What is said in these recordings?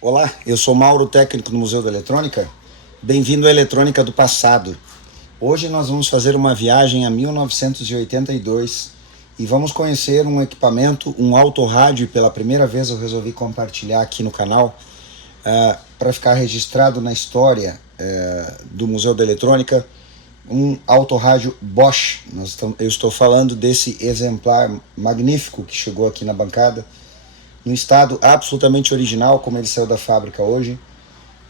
Olá, eu sou Mauro, técnico no Museu da Eletrônica. Bem-vindo à Eletrônica do Passado. Hoje nós vamos fazer uma viagem a 1982 e vamos conhecer um equipamento, um autorádio, e pela primeira vez eu resolvi compartilhar aqui no canal para ficar registrado na história do Museu da Eletrônica, um autorádio Bosch. Eu estou falando desse exemplar magnífico que chegou aqui na bancada, no estado absolutamente original, como ele saiu da fábrica hoje.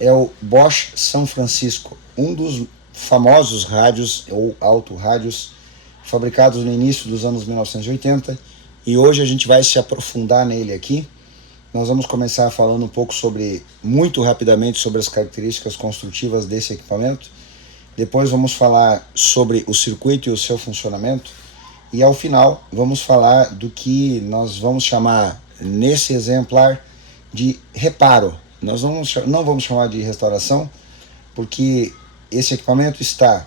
É o Bosch São Francisco, um dos famosos rádios ou autorádios fabricados no início dos anos 1980, e hoje a gente vai se aprofundar nele aqui. Nós vamos começar falando um pouco muito rapidamente sobre as características construtivas desse equipamento. Depois vamos falar sobre o circuito e o seu funcionamento. E ao final vamos falar do que nós vamos chamar nesse exemplar de reparo. Nós não vamos chamar de restauração, porque esse equipamento está,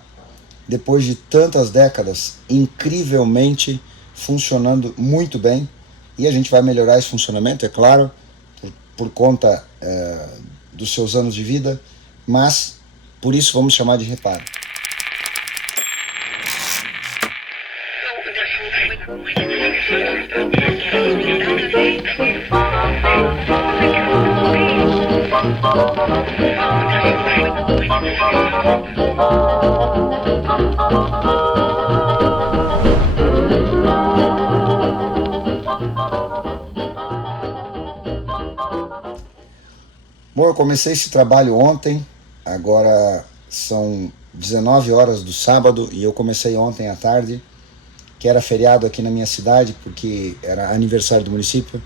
depois de tantas décadas, incrivelmente funcionando muito bem, e a gente vai melhorar esse funcionamento, é claro, por conta dos seus anos de vida, mas por isso vamos chamar de reparo. Bom, eu comecei esse trabalho ontem, agora são 19 horas do sábado, e eu comecei ontem à tarde, que era feriado aqui na minha cidade, porque era aniversário do município,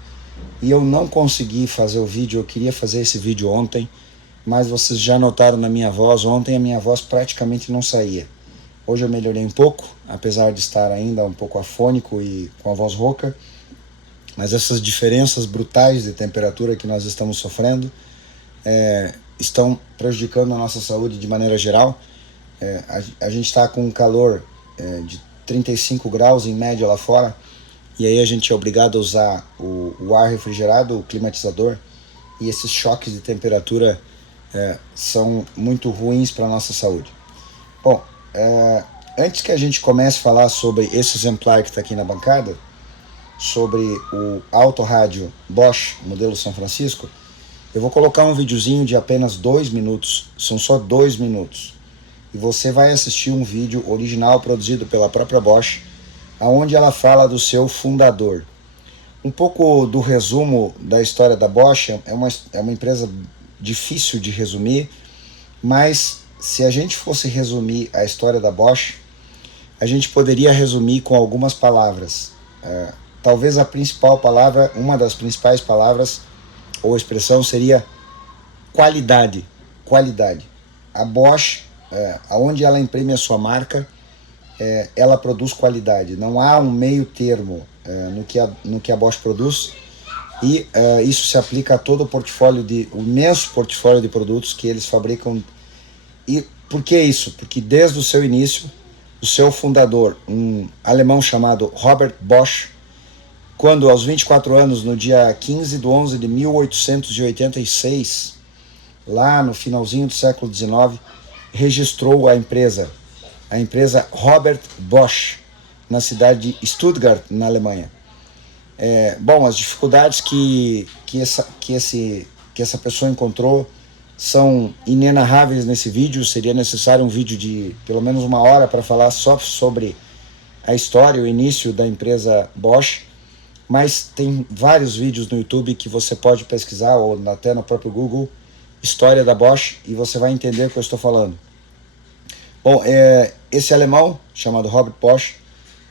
e eu não consegui fazer o vídeo. Eu queria fazer esse vídeo ontem, mas vocês já notaram na minha voz, ontem a minha voz praticamente não saía. Hoje eu melhorei um pouco, apesar de estar ainda um pouco afônico e com a voz rouca, mas essas diferenças brutais de temperatura que nós estamos sofrendo estão prejudicando a nossa saúde de maneira geral. A gente está com um calor de 35 graus em média lá fora, e aí a gente é obrigado a usar o ar refrigerado, o climatizador, e esses choques de temperatura são muito ruins para a nossa saúde. Bom, antes que a gente comece a falar sobre esse exemplar que está aqui na bancada, sobre o autorádio Bosch modelo São Francisco, eu vou colocar um videozinho de apenas 2 minutos, são só 2 minutos, e você vai assistir um vídeo original produzido pela própria Bosch, onde ela fala do seu fundador. Um pouco do resumo da história da Bosch. É uma empresa difícil de resumir, mas se a gente fosse resumir a história da Bosch, a gente poderia resumir com algumas palavras. Talvez a principal palavra, uma das principais palavras ou expressão seria qualidade. Qualidade. A Bosch, onde ela imprime a sua marca, ela produz qualidade. Não há um meio termo no que a Bosch produz, e isso se aplica a todo o imenso portfólio de produtos que eles fabricam. E por que isso? Porque desde o seu início, o seu fundador, um alemão chamado Robert Bosch, quando aos 24 anos, no dia 15 de 11 de 1886, lá no finalzinho do século XIX, registrou a empresa Robert Bosch, na cidade de Stuttgart, na Alemanha. Bom, as dificuldades que essa pessoa encontrou são inenarráveis nesse vídeo. Seria necessário um vídeo de pelo menos 1 hora para falar só sobre a história, o início da empresa Bosch, mas tem vários vídeos no YouTube que você pode pesquisar, ou até no próprio Google, história da Bosch, e você vai entender o que eu estou falando. Bom, esse alemão, chamado Robert Bosch,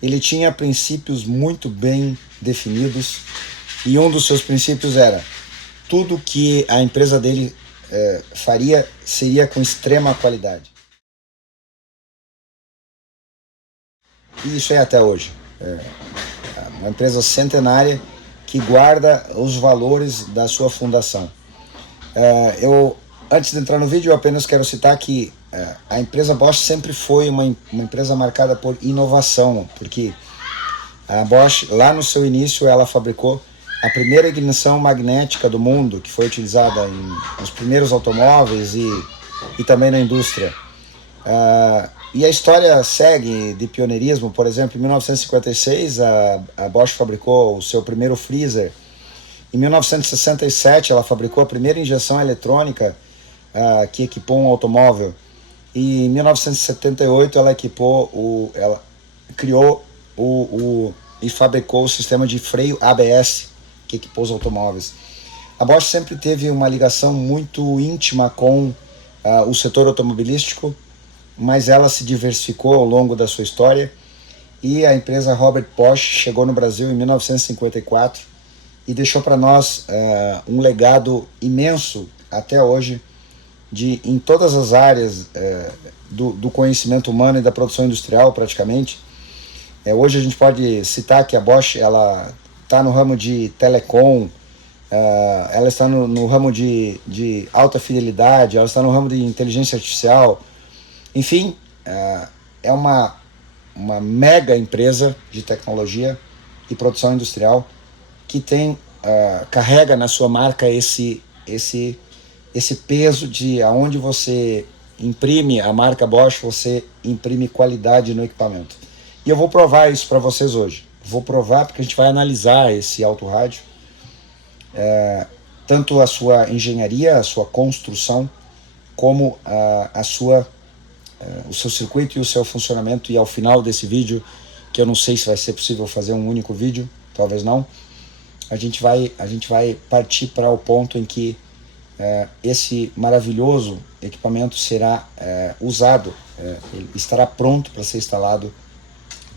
ele tinha princípios muito bem definidos, e um dos seus princípios era: tudo que a empresa dele faria seria com extrema qualidade. E isso é até hoje. Uma empresa centenária que guarda os valores da sua fundação. Antes de entrar no vídeo, eu apenas quero citar que a empresa Bosch sempre foi uma empresa marcada por inovação, porque a Bosch, lá no seu início, ela fabricou a primeira ignição magnética do mundo, que foi utilizada nos primeiros automóveis e também na indústria. E a história segue de pioneirismo. Por exemplo, em 1956 a Bosch fabricou o seu primeiro freezer. Em 1967 ela fabricou a primeira injeção eletrônica que equipou um automóvel. E em 1978 ela criou e fabricou o sistema de freio ABS que equipou os automóveis. A Bosch sempre teve uma ligação muito íntima com o setor automobilístico, mas ela se diversificou ao longo da sua história, e a empresa Robert Bosch chegou no Brasil em 1954 e deixou para nós um legado imenso até hoje em todas as áreas do conhecimento humano e da produção industrial praticamente. Hoje a gente pode citar que a Bosch está no ramo de telecom, ela está no ramo de alta fidelidade, ela está no ramo de inteligência artificial. Enfim, é uma mega empresa de tecnologia e produção industrial que carrega na sua marca esse peso de aonde você imprime a marca Bosch, você imprime qualidade no equipamento. E eu vou provar isso para vocês hoje. Vou provar porque a gente vai analisar esse autorrádio, tanto a sua engenharia, a sua construção, como o seu circuito e o seu funcionamento. E ao final desse vídeo, que eu não sei se vai ser possível fazer um único vídeo, talvez não, a gente vai partir para o ponto em que esse maravilhoso equipamento será usado, ele estará pronto para ser instalado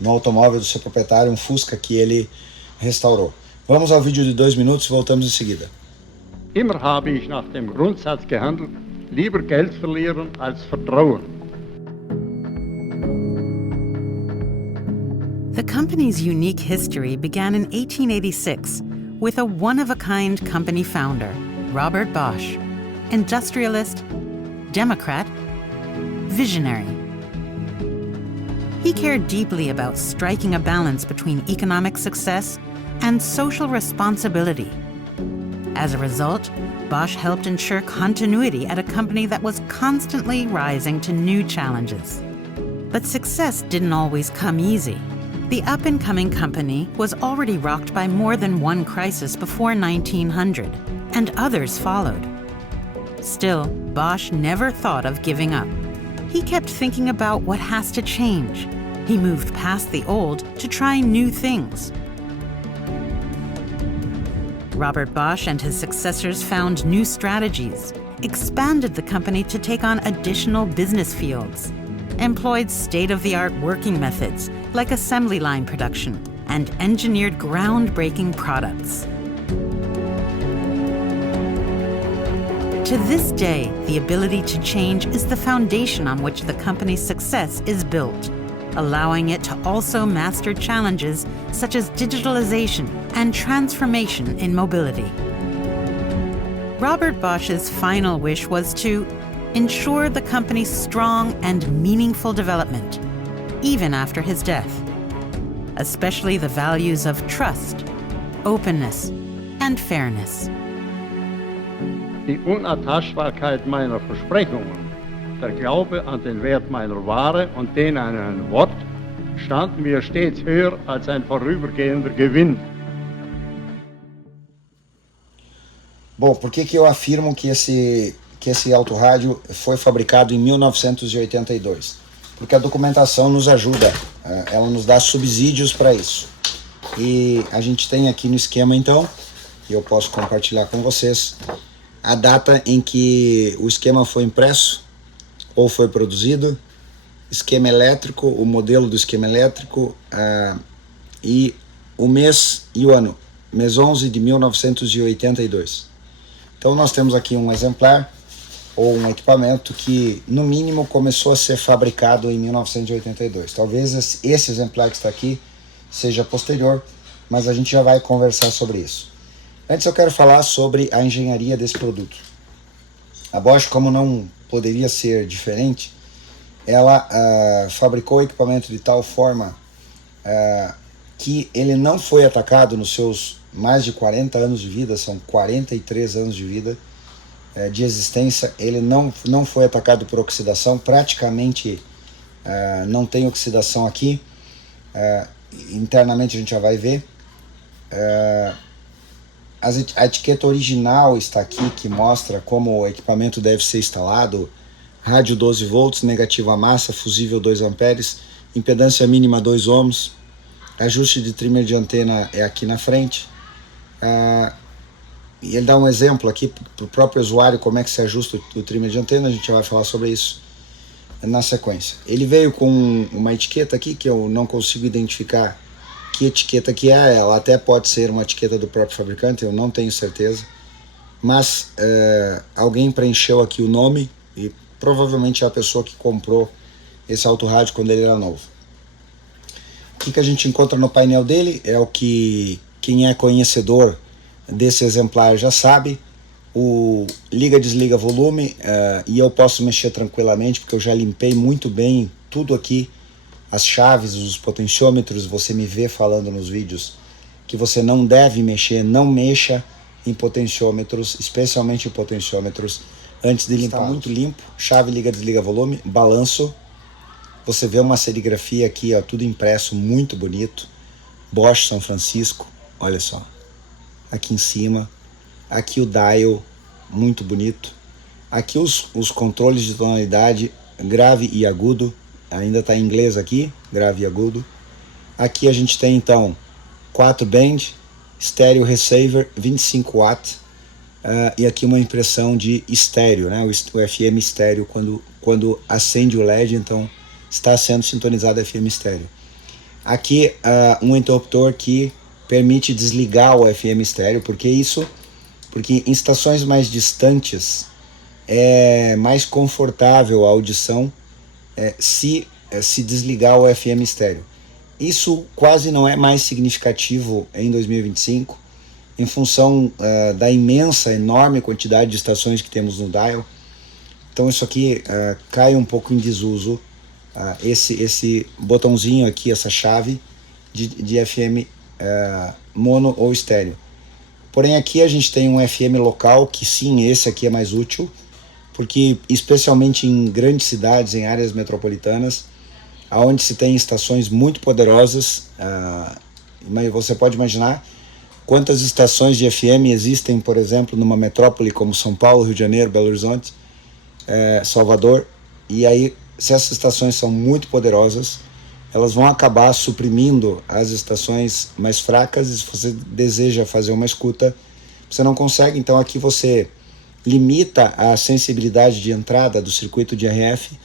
no automóvel do seu proprietário, um Fusca que ele restaurou. Vamos ao vídeo de 2 minutos e voltamos em seguida. Immer habe ich nach dem Grundsatz gehandelt, lieber Geld verlieren als Vertrauen. The company's unique history began in 1886 with a one-of-a-kind company founder, Robert Bosch, industrialist, Democrat, visionary. He cared deeply about striking a balance between economic success and social responsibility. As a result, Bosch helped ensure continuity at a company that was constantly rising to new challenges. But success didn't always come easy. The up-and-coming company was already rocked by more than one crisis before 1900, and others followed. Still, Bosch never thought of giving up. He kept thinking about what has to change. He moved past the old to try new things. Robert Bosch and his successors found new strategies, expanded the company to take on additional business fields, employed state-of-the-art working methods like assembly line production, and engineered groundbreaking products. To this day, the ability to change is the foundation on which the company's success is built, allowing it to also master challenges such as digitalization and transformation in mobility. Robert Bosch's final wish was to ensure the company's strong and meaningful development, even after his death, especially the values of trust, openness, and fairness. Die Unertastbarkeit meiner Versprechungen, der Glaube an den Wert meiner Ware und den an ein Wort standen mir stets höher als ein vorübergehender Gewinn. Bom, por que eu afirmo que esse autorrádio foi fabricado em 1982? Porque a documentação nos ajuda, ela nos dá subsídios para isso. E a gente tem aqui no esquema, então, e eu posso compartilhar com vocês, a data em que o esquema foi impresso ou foi produzido, esquema elétrico, o modelo do esquema elétrico e o mês e o ano, mês 11 de 1982. Então nós temos aqui um exemplar ou um equipamento que no mínimo começou a ser fabricado em 1982. Talvez esse exemplar que está aqui seja posterior, mas a gente já vai conversar sobre isso. Antes eu quero falar sobre a engenharia desse produto. A Bosch, como não poderia ser diferente, ela fabricou o equipamento de tal forma que ele não foi atacado nos seus mais de 40 anos de vida, são 43 anos de vida de existência. Ele não foi atacado por oxidação, praticamente não tem oxidação aqui. Internamente a gente já vai ver. A etiqueta original está aqui, que mostra como o equipamento deve ser instalado. Rádio 12 volts, negativo a massa, fusível 2 amperes, impedância mínima 2 ohms, ajuste de trimmer de antena é aqui na frente. E ele dá um exemplo aqui para o próprio usuário como é que se ajusta o trimmer de antena. A gente vai falar sobre isso na sequência. Ele veio com uma etiqueta aqui que eu não consigo identificar que etiqueta que é. Ela até pode ser uma etiqueta do próprio fabricante, eu não tenho certeza, mas alguém preencheu aqui o nome e provavelmente é a pessoa que comprou esse autorádio quando ele era novo. O que a gente encontra no painel dele é o que quem é conhecedor desse exemplar já sabe. O liga, desliga volume, e eu posso mexer tranquilamente porque eu já limpei muito bem tudo aqui, as chaves, os potenciômetros. Você me vê falando nos vídeos que você não deve mexer, não mexa em potenciômetros, especialmente em potenciômetros, antes de limpar. Está muito limpo. Chave, liga, desliga volume, balanço. Você vê uma serigrafia aqui, ó, tudo impresso, muito bonito. Bosch São Francisco, olha só. Aqui em cima. Aqui o dial, muito bonito. Aqui os controles de tonalidade, grave e agudo. Ainda está em inglês aqui, grave e agudo. Aqui a gente tem então 4 band, stereo receiver, 25 watt. E aqui uma impressão de estéreo, né? O FM estéreo, quando acende o LED, então está sendo sintonizado FM estéreo. Aqui um interruptor que permite desligar o FM estéreo, porque em estações mais distantes é mais confortável a audição se desligar o FM estéreo. Isso quase não é mais significativo em 2025, em função da enorme quantidade de estações que temos no dial. Então isso aqui cai um pouco em desuso, esse botãozinho aqui, essa chave de FM mono ou estéreo. Porém aqui a gente tem um FM local, que sim, esse aqui é mais útil, porque especialmente em grandes cidades, em áreas metropolitanas, onde se tem estações muito poderosas, você pode imaginar quantas estações de FM existem, por exemplo, numa metrópole como São Paulo, Rio de Janeiro, Belo Horizonte, Salvador. E aí, se essas estações são muito poderosas, elas vão acabar suprimindo as estações mais fracas. E se você deseja fazer uma escuta, você não consegue. Então aqui você limita a sensibilidade de entrada do circuito de RF,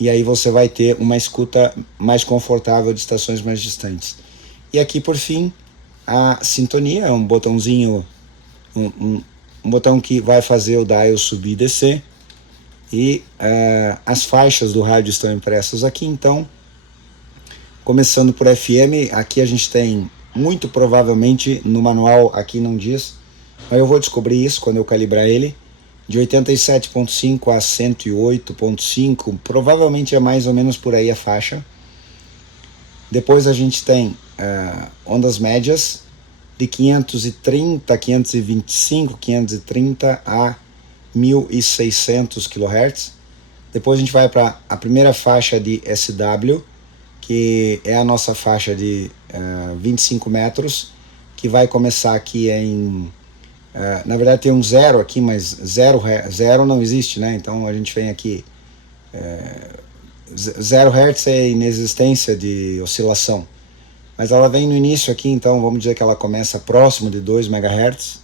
e aí você vai ter uma escuta mais confortável de estações mais distantes. E aqui, por fim, a sintonia, um botãozinho, um botão que vai fazer o dial subir e descer, e as faixas do rádio estão impressas aqui. Então, começando por FM, aqui a gente tem, muito provavelmente, no manual aqui não diz, mas eu vou descobrir isso quando eu calibrar ele, de 87.5 a 108.5, provavelmente é mais ou menos por aí a faixa. Depois a gente tem ondas médias de 530, 525, 530 a 1600 kHz. Depois a gente vai para a primeira faixa de SW, que é a nossa faixa de 25 metros, que vai começar aqui em... na verdade tem um zero aqui, mas zero não existe, né? Então a gente vem aqui... 0 Hz é inexistência de oscilação, mas ela vem no início aqui, então vamos dizer que ela começa próximo de 2 MHz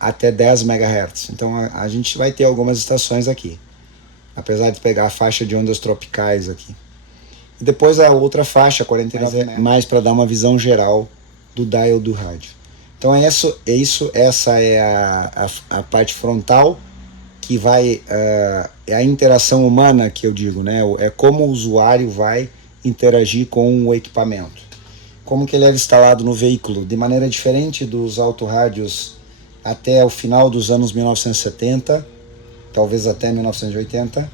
até 10 MHz. Então a gente vai ter algumas estações aqui, apesar de pegar a faixa de ondas tropicais aqui. E depois a outra faixa, 49 metros, mais para dar uma visão geral do dial do rádio. Então essa é a parte frontal, que vai, é a interação humana que eu digo, né? É como o usuário vai interagir com o equipamento. Como que ele era instalado no veículo, de maneira diferente dos autorádios até o final dos anos 1970, talvez até 1980.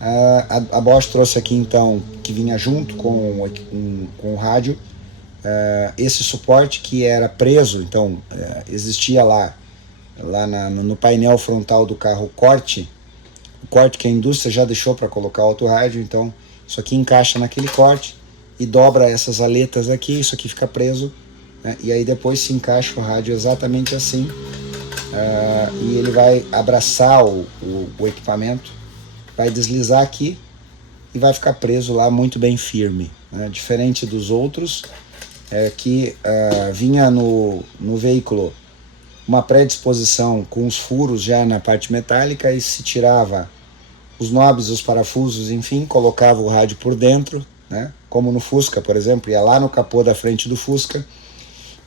A Bosch trouxe aqui então, que vinha junto com o rádio, esse suporte que era preso. Então existia lá no painel frontal do carro o corte que a indústria já deixou para colocar o autorrádio. Então isso aqui encaixa naquele corte e dobra essas aletas aqui, isso aqui fica preso, né? E aí depois se encaixa o rádio exatamente assim, e ele vai abraçar o equipamento, vai deslizar aqui e vai ficar preso lá muito bem firme, né? Diferente dos outros, que vinha no veículo uma predisposição com os furos já na parte metálica, e se tirava os knobs, os parafusos, enfim, colocava o rádio por dentro, né? Como no Fusca, por exemplo, ia lá no capô da frente do Fusca,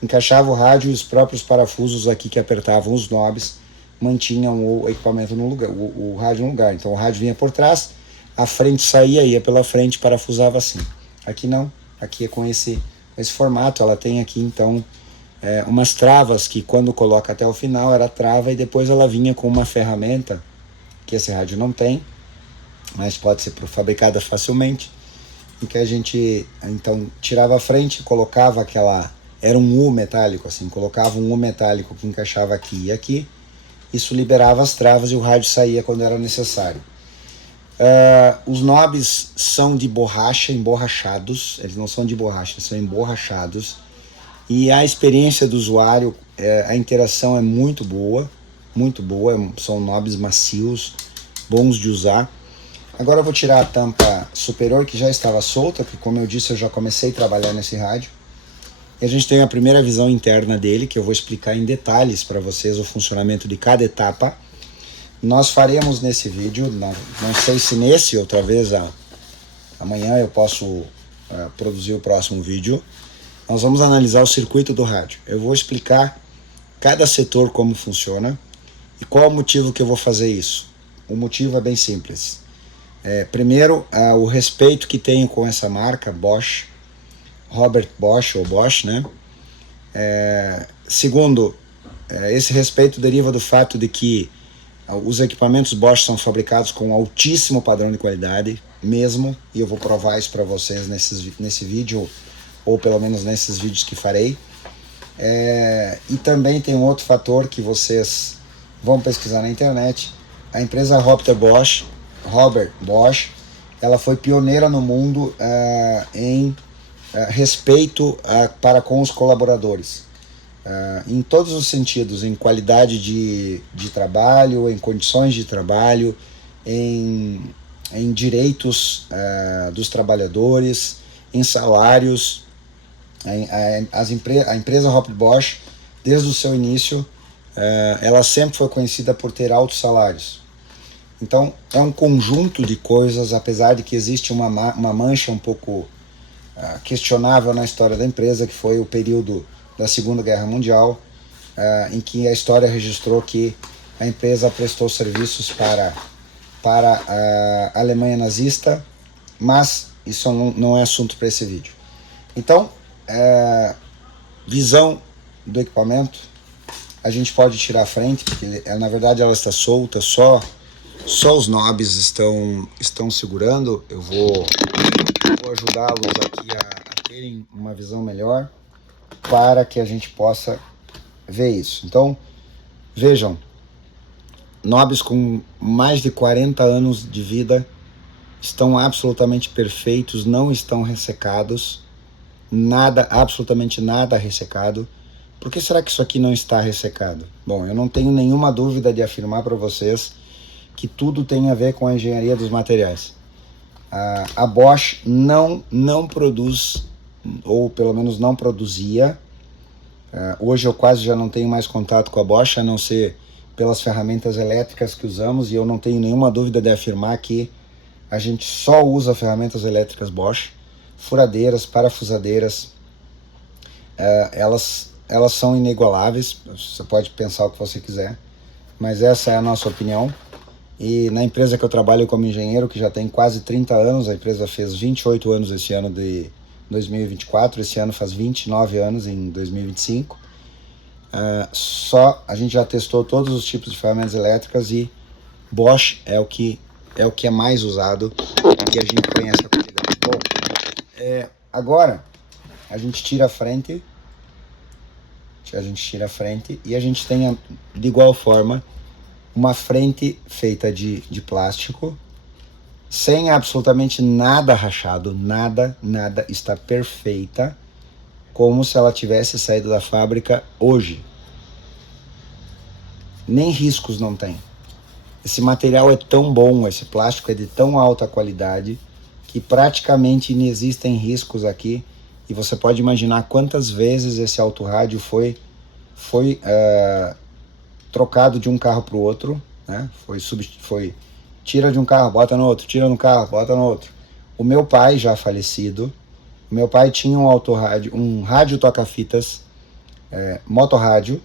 encaixava o rádio e os próprios parafusos aqui que apertavam os knobs mantinham o equipamento no lugar, o rádio no lugar. Então o rádio vinha por trás, a frente saía, ia pela frente, parafusava assim. Aqui não, aqui é com esse formato. Ela tem aqui então umas travas que quando coloca até o final era trava, e depois ela vinha com uma ferramenta que esse rádio não tem, mas pode ser fabricada facilmente, em que a gente então tirava a frente, colocava era um U metálico, assim, colocava um U metálico que encaixava aqui e aqui, isso liberava as travas e o rádio saía quando era necessário. Os knobs são de borracha, emborrachados, eles não são de borracha, são emborrachados, e a experiência do usuário, a interação é muito boa, são knobs macios, bons de usar. Agora eu vou tirar a tampa superior que já estava solta, porque como eu disse eu já comecei a trabalhar nesse rádio. E a gente tem a primeira visão interna dele, que eu vou explicar em detalhes para vocês o funcionamento de cada etapa. Nós faremos nesse vídeo, não sei se nesse ou talvez amanhã eu posso produzir o próximo vídeo. Nós vamos analisar o circuito do rádio. Eu vou explicar cada setor como funciona e qual o motivo que eu vou fazer isso. O motivo é bem simples. Primeiro, o respeito que tenho com essa marca, Bosch, Robert Bosch ou Bosch, né? Segundo, esse respeito deriva do fato de que os equipamentos Bosch são fabricados com altíssimo padrão de qualidade mesmo, e eu vou provar isso para vocês nesse vídeo, ou pelo menos nesses vídeos que farei. E também tem um outro fator que vocês vão pesquisar na internet. A empresa Robert Bosch, ela foi pioneira no mundo em respeito para com os colaboradores, em todos os sentidos, em qualidade de trabalho, em condições de trabalho, em direitos dos trabalhadores, em salários. A empresa Robert Bosch, desde o seu início, ela sempre foi conhecida por ter altos salários. Então é um conjunto de coisas, apesar de que existe uma mancha um pouco questionável na história da empresa, que foi o período da Segunda Guerra Mundial, em que a história registrou que a empresa prestou serviços para a Alemanha nazista, mas isso não é assunto para esse vídeo. Então, visão do equipamento, a gente pode tirar a frente, porque na verdade ela está solta, só os knobs estão segurando. Eu vou ajudá-los aqui a terem uma visão melhor para que a gente possa ver isso. Então, vejam, knobs com mais de 40 anos de vida estão absolutamente perfeitos, não estão ressecados, absolutamente nada ressecado. Por que será que isso aqui não está ressecado? Bom, eu não tenho nenhuma dúvida de afirmar para vocês que tudo tem a ver com a engenharia dos materiais. A Bosch não produz, ou pelo menos não produzia. Hoje eu quase já não tenho mais contato com a Bosch, a não ser pelas ferramentas elétricas que usamos, e eu não tenho nenhuma dúvida de afirmar que a gente só usa ferramentas elétricas Bosch, furadeiras, parafusadeiras. Elas são inigualáveis, você pode pensar o que você quiser, mas essa é a nossa opinião. E na empresa que eu trabalho como engenheiro, que já tem quase 30 anos, a empresa fez 28 anos esse ano de 2024, esse ano faz 29 anos em 2025. A gente já testou todos os tipos de ferramentas elétricas e Bosch é o que é mais usado, e a gente conhece a qualidade. Bom, agora a gente tira a frente e a gente tem de igual forma uma frente feita de plástico, sem absolutamente nada rachado, nada, está perfeita, como se ela tivesse saído da fábrica hoje. Nem riscos não tem. Esse material é tão bom, esse plástico é de tão alta qualidade, que praticamente inexistem riscos aqui, e você pode imaginar quantas vezes esse autorrádio foi trocado de um carro para o outro, né? Foi tira de um carro, bota no outro, tira no carro, bota no outro. O meu pai, já falecido, o meu pai tinha um autorrádio, um rádio toca-fitas, motorrádio,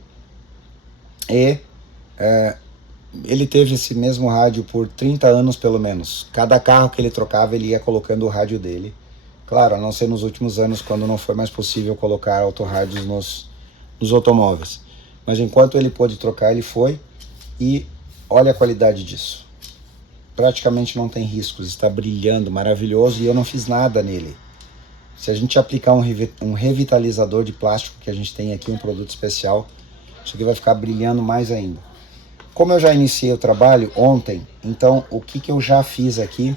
e ele teve esse mesmo rádio por 30 anos pelo menos. Cada carro que ele trocava, ele ia colocando o rádio dele. Claro, a não ser nos últimos anos, quando não foi mais possível colocar autorrádios nos automóveis. Mas enquanto ele pôde trocar, ele foi, e olha a qualidade disso. Praticamente não tem riscos, está brilhando, maravilhoso, e eu não fiz nada nele. Se a gente aplicar um revitalizador de plástico que a gente tem aqui, um produto especial, isso aqui vai ficar brilhando mais ainda. Como eu já iniciei o trabalho ontem, então o que eu já fiz aqui,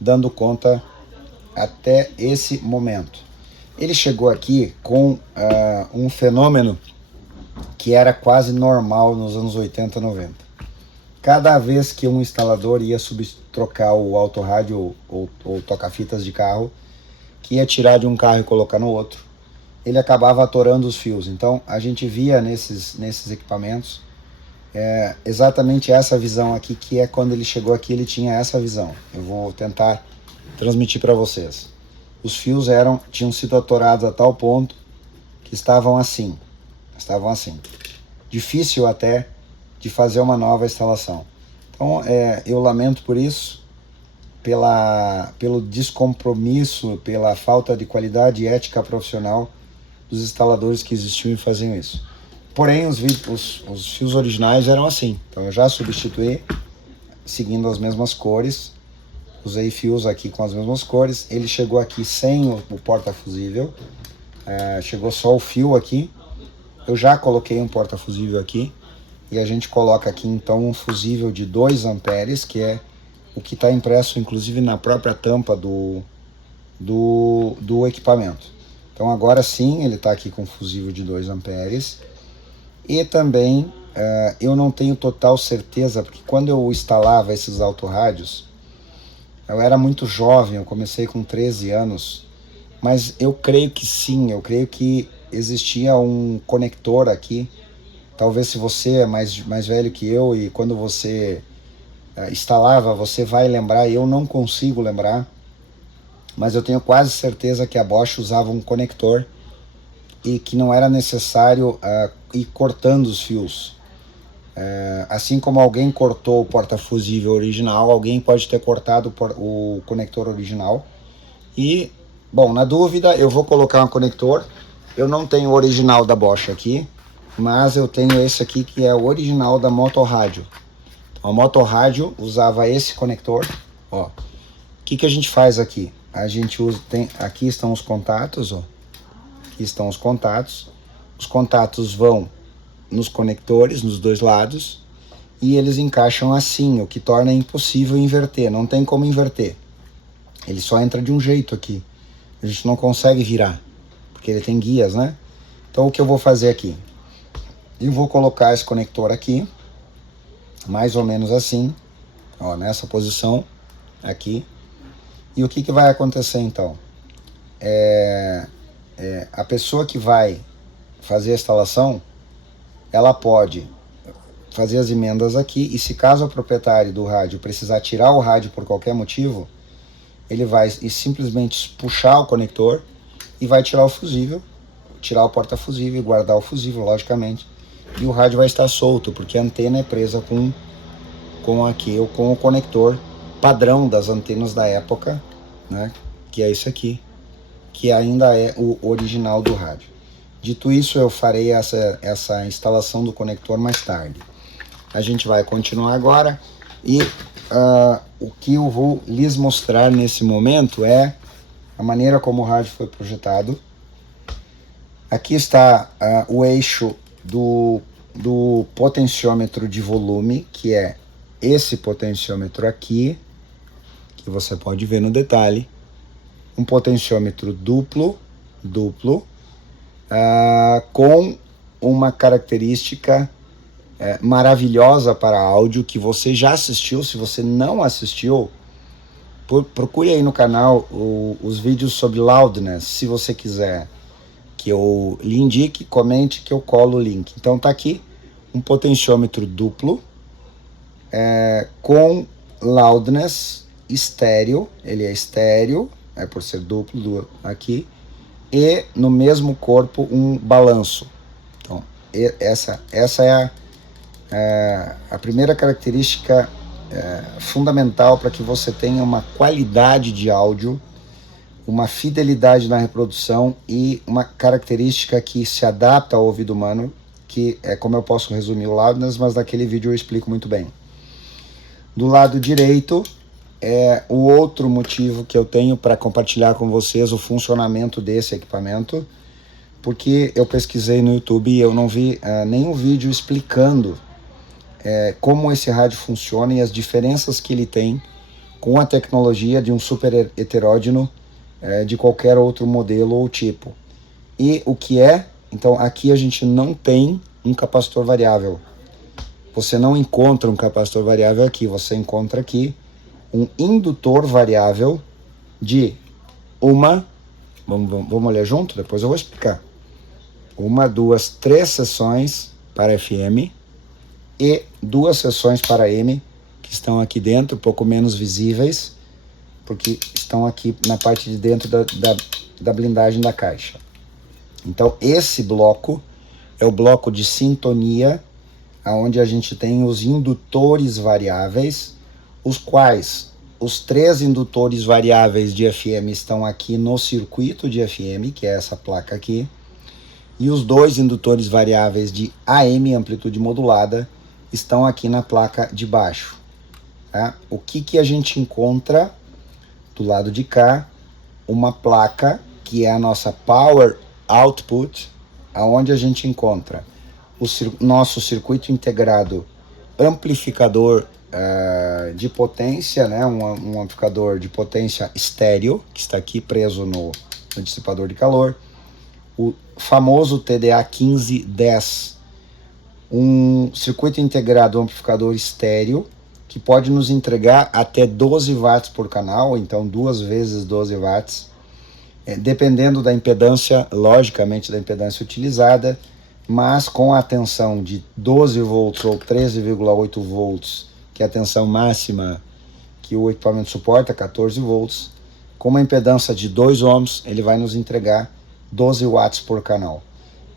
dando conta até esse momento? Ele chegou aqui com um fenômeno que era quase normal nos anos 80, 90. Cada vez que um instalador ia trocar o autorrádio ou toca-fitas de carro, que ia tirar de um carro e colocar no outro, ele acabava atorando os fios. Então a gente via nesses equipamentos exatamente essa visão aqui, que é quando ele chegou aqui, ele tinha essa visão. Eu vou tentar transmitir para vocês. Os fios tinham sido atorados a tal ponto que estavam assim. Difícil até de fazer uma nova instalação. Então eu lamento por isso, pelo descompromisso, pela falta de qualidade e ética profissional dos instaladores que existiam e faziam isso. Porém, os fios originais eram assim. Então eu já substituí, seguindo as mesmas cores. Usei fios aqui com as mesmas cores. Ele chegou aqui sem o porta-fusível. Chegou só o fio aqui. Eu já coloquei um porta-fusível aqui. E a gente coloca aqui então um fusível de 2 amperes, que é o que está impresso inclusive na própria tampa do equipamento. Então agora sim ele está aqui com fusível de 2 amperes. E também eu não tenho total certeza, porque quando eu instalava esses autorrádios, eu era muito jovem, eu comecei com 13 anos, mas eu creio que sim, eu creio que existia um conector aqui. Talvez se você é mais velho que eu e quando você instalava, você vai lembrar, eu não consigo lembrar, mas eu tenho quase certeza que a Bosch usava um conector e que não era necessário ir cortando os fios. Assim como alguém cortou o porta-fusível original, alguém pode ter cortado o conector original. E, bom, na dúvida, eu vou colocar um conector. Eu não tenho o original da Bosch aqui, mas eu tenho esse aqui que é o original da motorrádio. Então, a motorrádio usava esse conector. Ó, o que a gente faz aqui? A gente usa, aqui estão os contatos, ó. Aqui estão os contatos vão nos conectores, nos dois lados, e eles encaixam assim, o que torna impossível inverter, não tem como inverter. Ele só entra de um jeito aqui, a gente não consegue virar, porque ele tem guias, né? Então o que eu vou fazer aqui? Eu vou colocar esse conector aqui, mais ou menos assim, ó, nessa posição aqui, e o que vai acontecer então? A pessoa que vai fazer a instalação, ela pode fazer as emendas aqui, e se caso o proprietário do rádio precisar tirar o rádio por qualquer motivo, ele vai simplesmente puxar o conector e vai tirar o fusível, tirar o porta-fusível e guardar o fusível, logicamente, e o rádio vai estar solto, porque a antena é presa com o conector padrão das antenas da época, né, que é esse aqui, que ainda é o original do rádio. Dito isso, eu farei essa instalação do conector mais tarde. A gente vai continuar agora, e o que eu vou lhes mostrar nesse momento é a maneira como o rádio foi projetado. Aqui está o eixo do potenciômetro de volume, que é esse potenciômetro aqui, que você pode ver no detalhe. Um potenciômetro duplo, com uma característica maravilhosa para áudio que você já assistiu. Se você não assistiu, procure aí no canal os vídeos sobre loudness, se você quiser que eu lhe indique, comente que eu colo o link. Então tá aqui um potenciômetro duplo com loudness estéreo, ele é estéreo, por ser duplo aqui, e no mesmo corpo um balanço. Então essa é a primeira característica fundamental para que você tenha uma qualidade de áudio, uma fidelidade na reprodução e uma característica que se adapta ao ouvido humano, que é como eu posso resumir o loudness, mas naquele vídeo eu explico muito bem. Do lado direito é o outro motivo que eu tenho para compartilhar com vocês o funcionamento desse equipamento, porque eu pesquisei no YouTube e eu não vi nenhum vídeo explicando como esse rádio funciona e as diferenças que ele tem com a tecnologia de um super heteródino de qualquer outro modelo ou tipo. E o que é? Então aqui a gente não tem um capacitor variável. Você não encontra um capacitor variável aqui, você encontra aqui um indutor variável de vamos ler junto? Depois eu vou explicar. 1, 2, 3 seções para FM e 2 seções para M, que estão aqui dentro, um pouco menos visíveis, porque estão aqui na parte de dentro da blindagem da caixa. Então esse bloco é o bloco de sintonia, onde a gente tem os indutores variáveis, os quais os 3 indutores variáveis de FM estão aqui no circuito de FM, que é essa placa aqui, e os 2 indutores variáveis de AM, amplitude modulada, estão aqui na placa de baixo. Tá? O que a gente encontra do lado de cá? Uma placa que é a nossa Power Output, aonde a gente encontra o nosso circuito integrado amplificador de potência, né? Um amplificador de potência estéreo, que está aqui preso no dissipador de calor, o famoso TDA 1510, um circuito integrado amplificador estéreo, que pode nos entregar até 12 watts por canal, então 2 vezes 12 watts, dependendo da impedância, logicamente da impedância utilizada, mas com a tensão de 12 volts ou 13,8 volts, que é a tensão máxima que o equipamento suporta, 14 volts, com uma impedância de 2 ohms, ele vai nos entregar 12 watts por canal.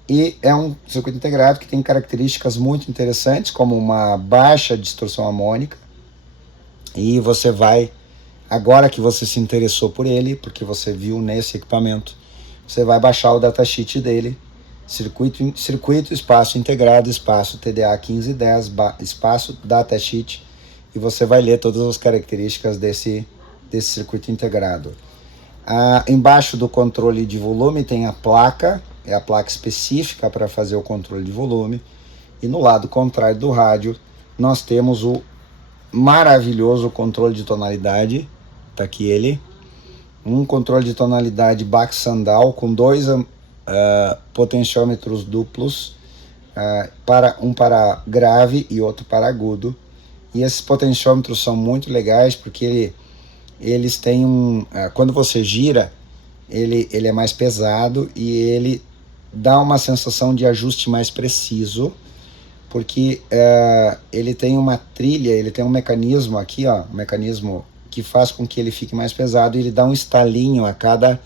E é um circuito integrado que tem características muito interessantes, como uma baixa distorção harmônica, e você vai, agora que você se interessou por ele, porque você viu nesse equipamento, você vai baixar o datasheet dele, circuito, espaço integrado, espaço TDA 1510, espaço datasheet, e você vai ler todas as características desse circuito integrado. Embaixo do controle de volume tem a placa, é a placa específica para fazer o controle de volume, e no lado contrário do rádio nós temos o maravilhoso controle de tonalidade, tá aqui ele, um controle de tonalidade Bach-Sandal com 2 potenciômetros duplos, um para grave e outro para agudo, e esses potenciômetros são muito legais porque eles têm quando você gira, ele é mais pesado e ele dá uma sensação de ajuste mais preciso, porque ele tem uma trilha, ele tem um mecanismo aqui, ó, um mecanismo que faz com que ele fique mais pesado, e ele dá um estalinho a cada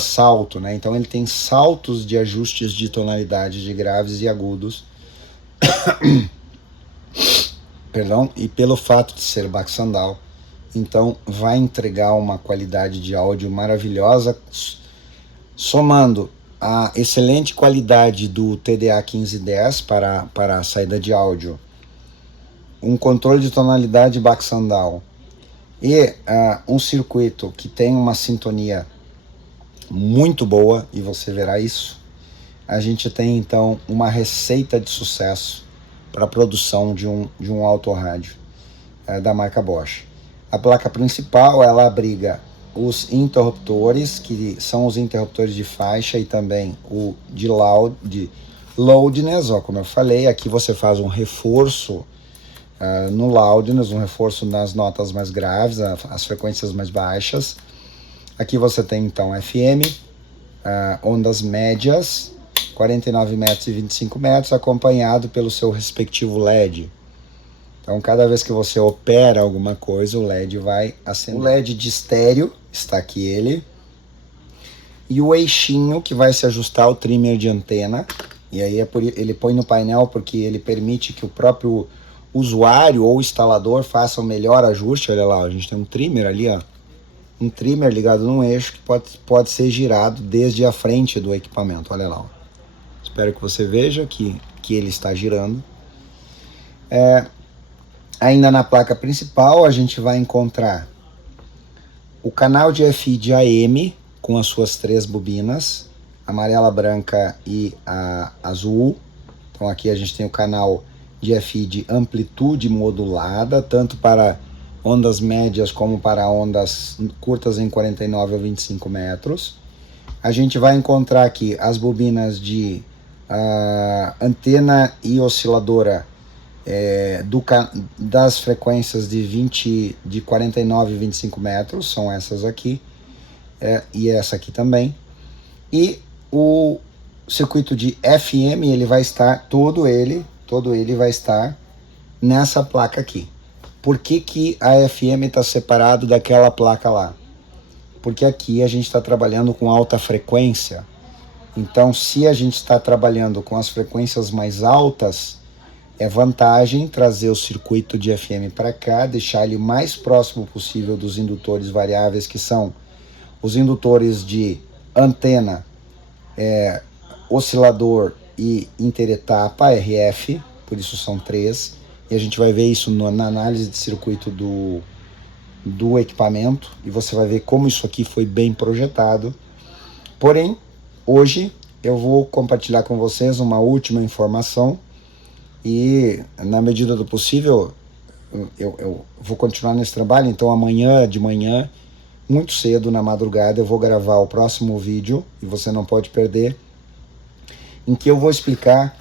salto, né? Então ele tem saltos de ajustes de tonalidade de graves e agudos. Perdão, e pelo fato de ser Bach-Sandal, então vai entregar uma qualidade de áudio maravilhosa, somando a excelente qualidade do TDA 1510 para a saída de áudio, um controle de tonalidade Bach-Sandal e um circuito que tem uma sintonia muito boa, e você verá isso. a gente tem então uma receita de sucesso para a produção de um autorrádio da marca Bosch. A placa principal, ela abriga os interruptores, que são os interruptores de faixa, e também o de loudness, como eu falei. Aqui você faz um reforço no loudness, um reforço nas notas mais graves, as frequências mais baixas. Aqui você tem então FM, ondas médias, 49 metros e 25 metros, acompanhado pelo seu respectivo LED. Então, cada vez que você opera alguma coisa, o LED vai acender. O LED de estéreo, está aqui ele. E o eixinho que vai se ajustar ao trimmer de antena. E aí ele põe no painel porque ele permite que o próprio usuário ou instalador faça o melhor ajuste. Olha lá, a gente tem um trimmer ali, ó. Um trimmer ligado num eixo que pode ser girado desde a frente do equipamento. Olha lá, ó. Espero que você veja que ele está girando. Ainda na placa principal, a gente vai encontrar o canal de FI de AM com as suas 3 bobinas, amarela, branca e a azul. Então aqui a gente tem o canal de FI de amplitude modulada, tanto para ondas médias como para ondas curtas em 49 ou 25 metros. A gente vai encontrar aqui as bobinas de antena e osciladora das frequências de 49 e 25 metros, são essas aqui, e essa aqui também. E o circuito de FM, ele vai estar, todo ele vai estar nessa placa aqui. Por que a FM está separado daquela placa lá? Porque aqui a gente está trabalhando com alta frequência. Então, se a gente está trabalhando com as frequências mais altas, é vantagem trazer o circuito de FM para cá, deixar ele o mais próximo possível dos indutores variáveis, que são os indutores de antena, oscilador e interetapa, RF, por isso são 3. E a gente vai ver isso na análise de circuito do equipamento, e você vai ver como isso aqui foi bem projetado. Porém, hoje eu vou compartilhar com vocês uma última informação, e na medida do possível eu vou continuar nesse trabalho. Então amanhã de manhã, muito cedo na madrugada, eu vou gravar o próximo vídeo, e você não pode perder, em que eu vou explicar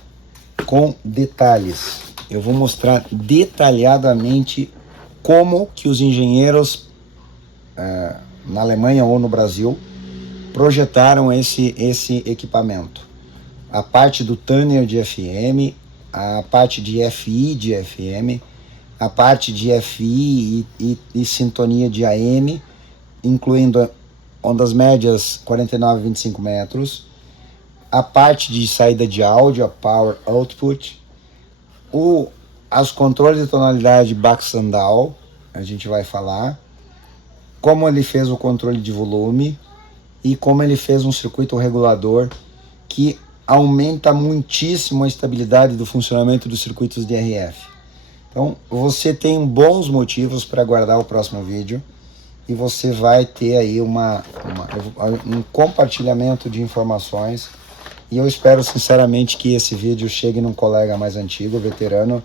com detalhes, eu vou mostrar detalhadamente como que os engenheiros na Alemanha ou no Brasil projetaram esse equipamento. A parte do tuner de FM, a parte de FI de FM, a parte de FI e sintonia de AM, incluindo ondas médias 49 e 25 metros, a parte de saída de áudio, a Power Output, os controles de tonalidade Baxandal, a gente vai falar, como ele fez o controle de volume e como ele fez um circuito regulador que aumenta muitíssimo a estabilidade do funcionamento dos circuitos de RF. Então, você tem bons motivos para aguardar o próximo vídeo, e você vai ter aí um compartilhamento de informações, e eu espero sinceramente que esse vídeo chegue num colega mais antigo, veterano,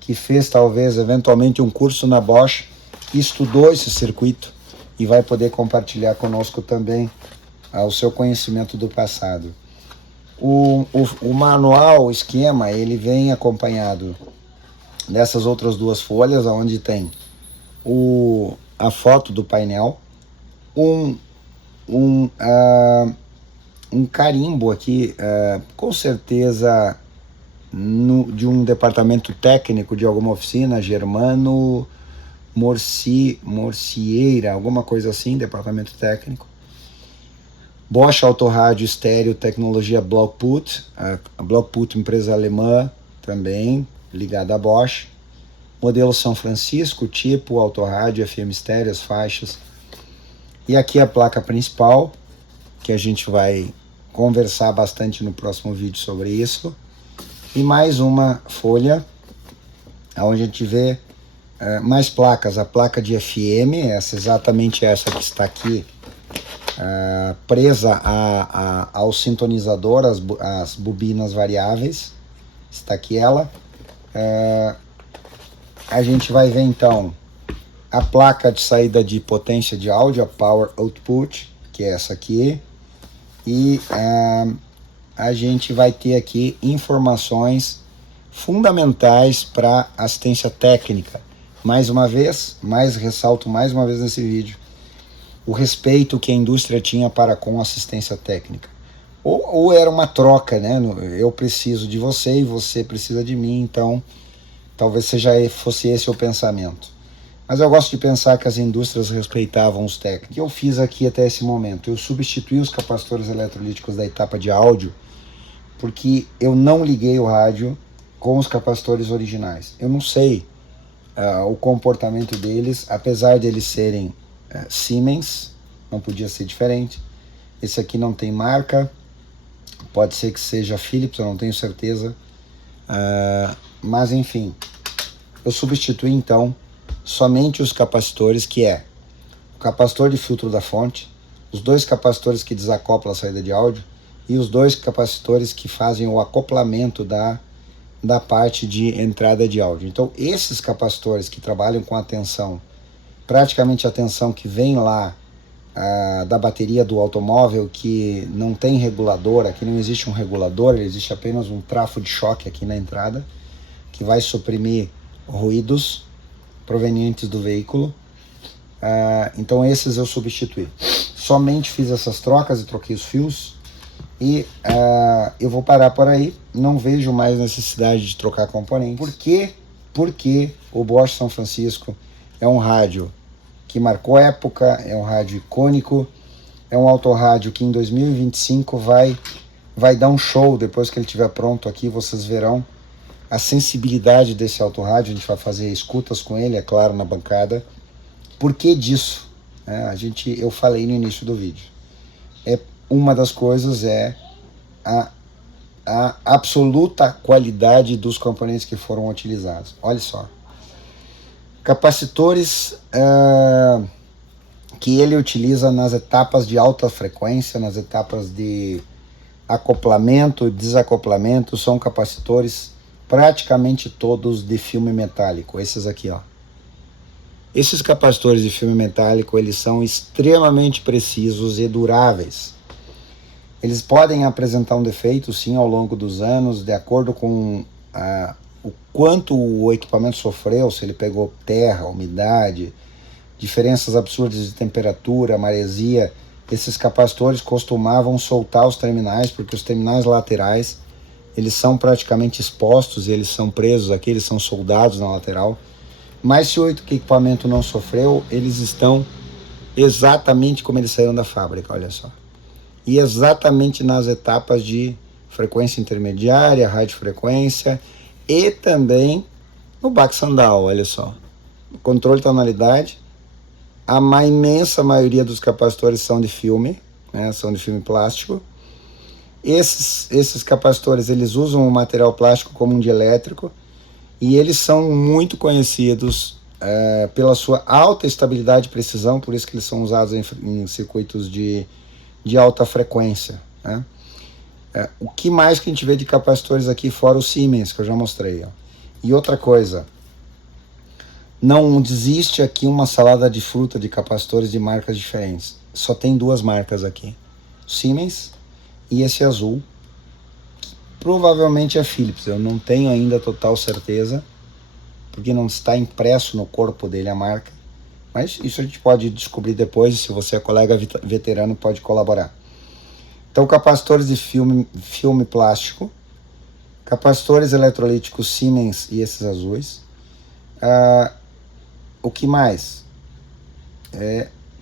que fez talvez eventualmente um curso na Bosch, que estudou esse circuito e vai poder compartilhar conosco também o seu conhecimento do passado. O manual, o esquema, ele vem acompanhado dessas outras 2 folhas, onde tem a foto do painel, um carimbo aqui, com certeza de um departamento técnico de alguma oficina, Germano Morcieira, alguma coisa assim, departamento técnico. Bosch Autorádio Estéreo, tecnologia Blockput, a Blockput, empresa alemã também, ligada a Bosch. Modelo São Francisco, tipo Autorádio, FM estéreo, as faixas. E aqui a placa principal, que a gente vai conversar bastante no próximo vídeo sobre isso. E mais uma folha, onde a gente vê mais placas. A placa de FM, exatamente essa que está aqui presa ao sintonizador, as bobinas variáveis. Está aqui ela. A gente vai ver então a placa de saída de potência de áudio, a Power Output, que é essa aqui. E a gente vai ter aqui informações fundamentais para assistência técnica. Mais uma vez, ressalto mais uma vez nesse vídeo, o respeito que a indústria tinha para com assistência técnica. Ou era uma troca, né? Eu preciso de você e você precisa de mim, então talvez fosse esse o pensamento. Mas eu gosto de pensar que as indústrias respeitavam os técnicos. O que eu fiz aqui até esse momento? Eu substituí os capacitores eletrolíticos da etapa de áudio, porque eu não liguei o rádio com os capacitores originais. Eu não sei o comportamento deles, apesar de eles serem Siemens, não podia ser diferente. Esse aqui não tem marca, pode ser que seja Philips, eu não tenho certeza. Mas enfim, eu substituí então somente os capacitores, que é o capacitor de filtro da fonte, os 2 capacitores que desacoplam a saída de áudio e os 2 capacitores que fazem o acoplamento da parte de entrada de áudio. Então esses capacitores que trabalham com a tensão, praticamente a tensão que vem lá da bateria do automóvel, que não tem regulador, aqui não existe um regulador, existe apenas um trafo de choque aqui na entrada, que vai suprimir ruídos provenientes do veículo. Então esses eu substituí. Somente fiz essas trocas e troquei os fios. E eu vou parar por aí. Não vejo mais necessidade de trocar componentes. Por quê? Porque o Bosch São Francisco é um rádio que marcou época, é um rádio icônico, é um autorádio que em 2025 vai dar um show. Depois que ele estiver pronto aqui, vocês verão a sensibilidade desse autorádio. A gente vai fazer escutas com ele, é claro, na bancada. Por que disso? Eu falei no início do vídeo. Uma das coisas é a absoluta qualidade dos componentes que foram utilizados. Olha só. Capacitores que ele utiliza nas etapas de alta frequência, nas etapas de acoplamento, desacoplamento, são capacitores praticamente todos de filme metálico. Esses aqui, ó. Esses capacitores de filme metálico, eles são extremamente precisos e duráveis. Eles podem apresentar um defeito, sim, ao longo dos anos, de acordo com o quanto o equipamento sofreu, se ele pegou terra, umidade, diferenças absurdas de temperatura, maresia. Esses capacitores costumavam soltar os terminais, porque os terminais laterais, eles são praticamente expostos, eles são presos aqui, eles são soldados na lateral. Mas se o equipamento não sofreu, eles estão exatamente como eles saíram da fábrica, olha só. E exatamente nas etapas de frequência intermediária, radiofrequência e também no Baxandal, olha só. Controle de tonalidade, a imensa maioria dos capacitores são de filme, né, são de filme plástico. Esses capacitores, eles usam o material plástico como um dielétrico e eles são muito conhecidos pela sua alta estabilidade e precisão, por isso que eles são usados em circuitos de alta frequência, né? O que mais que a gente vê de capacitores aqui, fora o Siemens, que eu já mostrei, ó. E outra coisa, não existe aqui uma salada de fruta de capacitores de marcas diferentes. Só tem 2 marcas aqui, Siemens e esse azul, que provavelmente é Philips. Eu não tenho ainda total certeza, porque não está impresso no corpo dele a marca. Mas isso a gente pode descobrir depois, se você é colega veterano, pode colaborar. Então, capacitores de filme plástico, capacitores eletrolíticos Siemens e esses azuis. O que mais?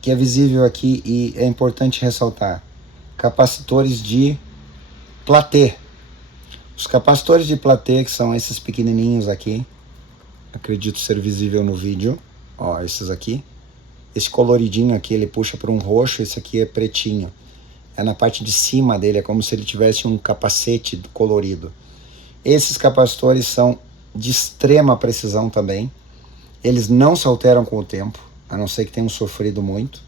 Que é visível aqui e é importante ressaltar. Capacitores de platê. Os capacitores de platê, que são esses pequenininhos aqui, acredito ser visível no vídeo. Ó, esses aqui. Esse coloridinho aqui, ele puxa para um roxo, esse aqui é pretinho. É na parte de cima dele, é como se ele tivesse um capacete colorido. Esses capacitores são de extrema precisão também. Eles não se alteram com o tempo, a não ser que tenham sofrido muito.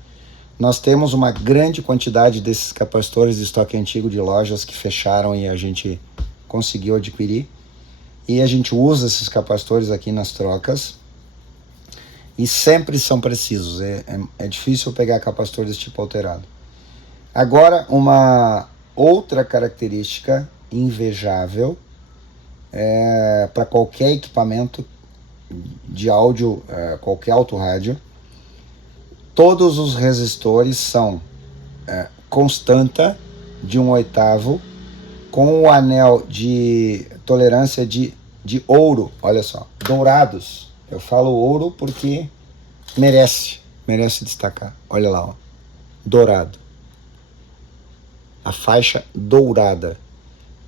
Nós temos uma grande quantidade desses capacitores de estoque antigo de lojas que fecharam e a gente conseguiu adquirir. E a gente usa esses capacitores aqui nas trocas. E sempre são precisos. É difícil pegar capacitor desse tipo alterado. Agora, uma outra característica invejável para qualquer equipamento de áudio, qualquer autorádio, todos os resistores são constanta de 1/8 com o anel de tolerância de ouro, olha só, dourados. Eu falo ouro porque merece destacar. Olha lá, ó, dourado. A faixa dourada.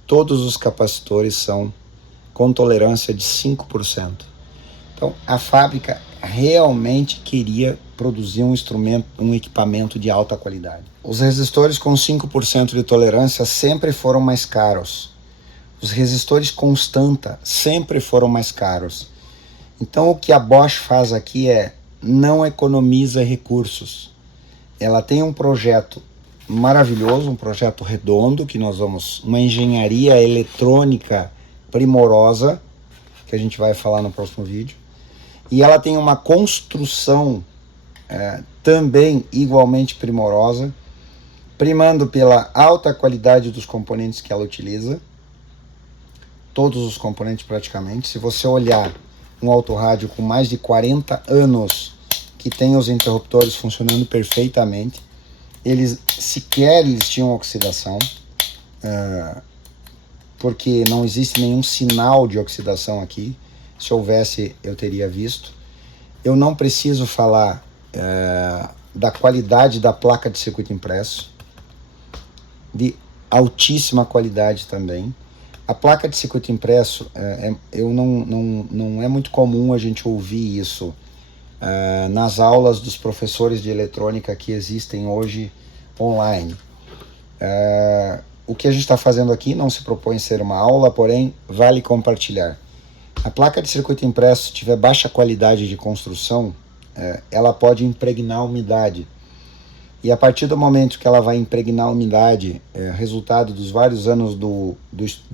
Todos os capacitores são com tolerância de 5%. Então, a fábrica realmente queria produzir um equipamento de alta qualidade. Os resistores com 5% de tolerância sempre foram mais caros. Os resistores constanta sempre foram mais caros. Então, o que a Bosch faz aqui não economiza recursos. Ela tem um projeto maravilhoso, um projeto redondo, que nós vamos, uma engenharia eletrônica primorosa, que a gente vai falar no próximo vídeo. E ela tem uma construção também igualmente primorosa, primando pela alta qualidade dos componentes que ela utiliza, todos os componentes praticamente. Se você olhar um autorádio com mais de 40 anos, que tem os interruptores funcionando perfeitamente, eles tinham oxidação, porque não existe nenhum sinal de oxidação aqui. Se houvesse, eu teria visto. Eu não preciso falar da qualidade da placa de circuito impresso, de altíssima qualidade também. A placa de circuito impresso, não é muito comum a gente ouvir isso nas aulas dos professores de eletrônica que existem hoje online. O que a gente está fazendo aqui não se propõe ser uma aula, porém vale compartilhar. A placa de circuito impresso, se tiver baixa qualidade de construção, ela pode impregnar umidade. E a partir do momento que ela vai impregnar umidade, resultado dos vários anos do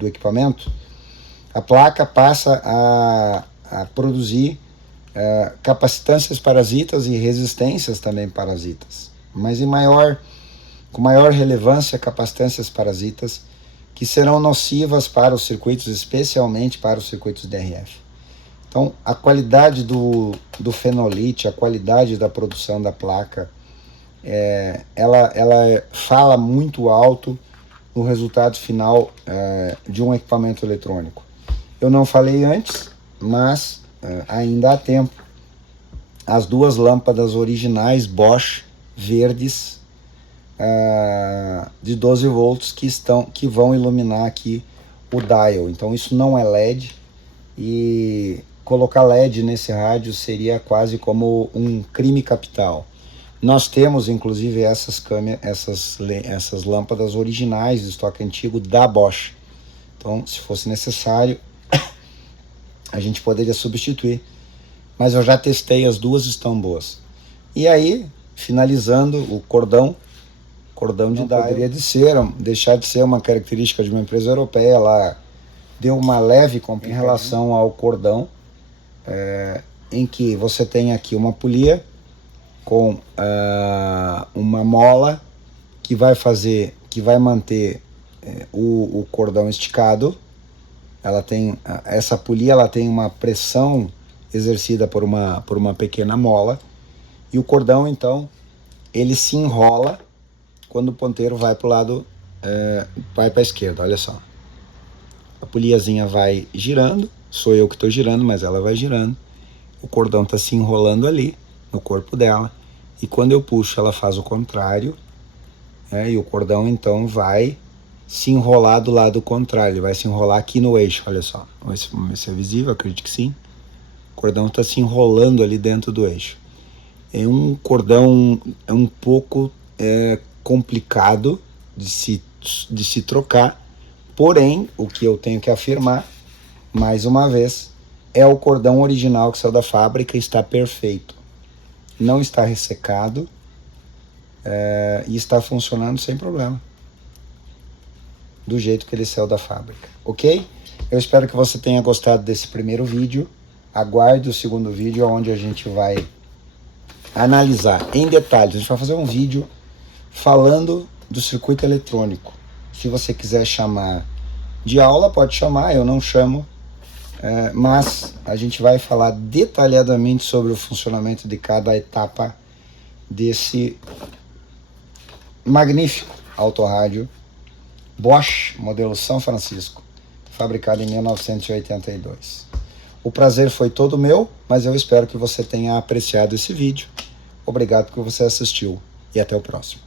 equipamento, a placa passa a produzir capacitâncias parasitas e resistências também parasitas. Mas com maior relevância, capacitâncias parasitas que serão nocivas para os circuitos, especialmente para os circuitos DRF. Então, a qualidade do fenolite, a qualidade da produção da placa, ela fala muito alto no resultado final de um equipamento eletrônico. Eu não falei antes, mas ainda há tempo. As duas lâmpadas originais Bosch verdes de 12 volts que vão iluminar aqui o dial. Então isso não é LED, e colocar LED nesse rádio seria quase como um crime capital. Nós temos inclusive essas lâmpadas originais de estoque antigo da Bosch. Então, se fosse necessário, a gente poderia substituir. Mas eu já testei, as duas estão boas. E aí, finalizando, o cordão de dial poderia deixar de ser uma característica de uma empresa europeia. Ela deu uma leve compra em relação ao cordão, em que você tem aqui uma polia com uma mola que vai manter o cordão esticado. Essa polia ela tem uma pressão exercida por uma pequena mola, e o cordão então ele se enrola quando o ponteiro vai para o lado, vai para a esquerda. Olha só, a poliazinha vai girando, sou eu que estou girando, mas ela vai girando, o cordão está se enrolando ali no corpo dela, e quando eu puxo ela faz o contrário, e o cordão então vai se enrolar do lado contrário, ele vai se enrolar aqui no eixo. Olha só, vamos ver se é visível, acredito que sim. O cordão está se enrolando ali dentro do eixo. É um cordão um pouco complicado de se trocar, porém, o que eu tenho que afirmar, mais uma vez, é o cordão original que saiu da fábrica, está perfeito. Não está ressecado, e está funcionando sem problema, do jeito que ele saiu da fábrica, ok? Eu espero que você tenha gostado desse primeiro vídeo. Aguarde o segundo vídeo, onde a gente vai analisar em detalhes. A gente vai fazer um vídeo falando do circuito eletrônico. Se você quiser chamar de aula, pode chamar, eu não chamo, mas a gente vai falar detalhadamente sobre o funcionamento de cada etapa desse magnífico autorrádio Bosch, modelo São Francisco, fabricado em 1982. O prazer foi todo meu, mas eu espero que você tenha apreciado esse vídeo. Obrigado por você assistiu e até o próximo.